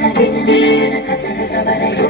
ಿನ ಕಸದ ಕಬರೆಯ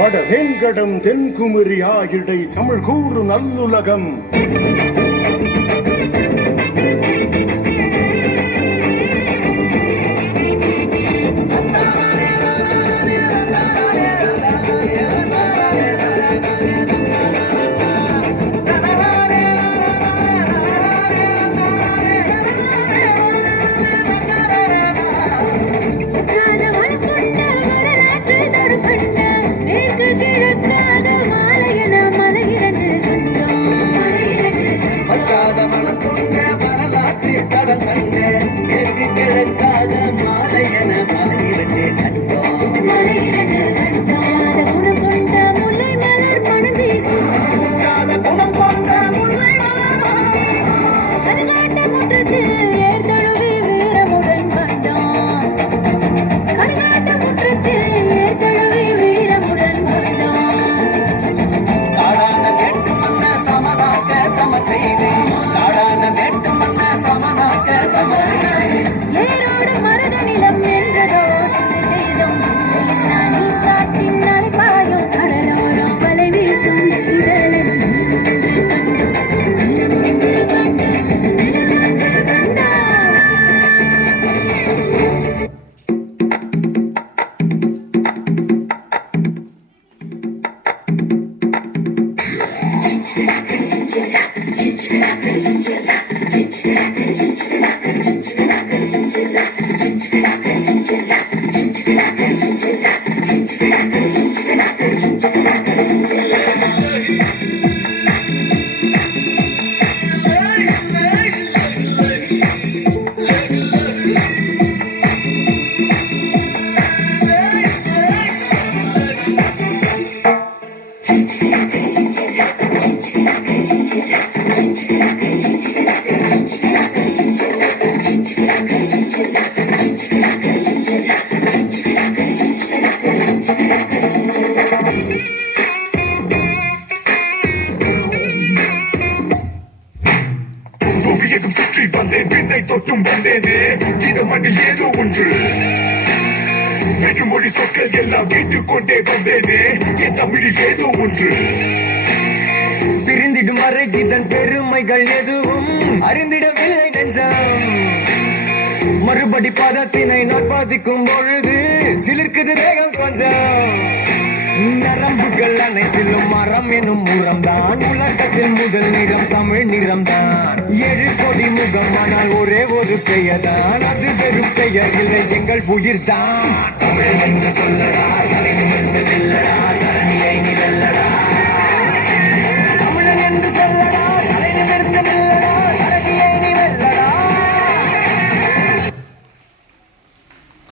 வட வெங்கடம் தென்குமரி ஆயிடை தமிழ் கூறு நல்லுலகம். Cicera, Cicera, Cicera, Cicera, Cicera, Cicera, Cicera, Cicera, தொட்டும் வந்தேனே. இது மண்ணில் ஏதோ ஒன்று. வேற்று மொழி சொற்கள் எல்லாம் வைத்துக் கொண்டே வந்தேனே. என் தமிழில் ஏதோ ஒன்று. பிரிந்திடும் வரை இதன் பெருமைகள் எதுவும் அறிந்திடவில்லை நெஞ்சம். மறுபடி பதத்தினை நாட்பாதிக்கும் பொழுது சிலிர்க்குது தேகம் கொஞ்சம். நரம்புகள் அனைத்திலும் மரம் எனும் தான் உலகத்தில் முதல் நிறம் தமிழ் நிறம்தான். ஏழு கோடி முகம் ஆனால் ஒரே ஒரு பெயர் தான் அது வெறும் பெயர் இல்லை எங்கள் உயிர்தான். தமிழ் என்று சொல்லடா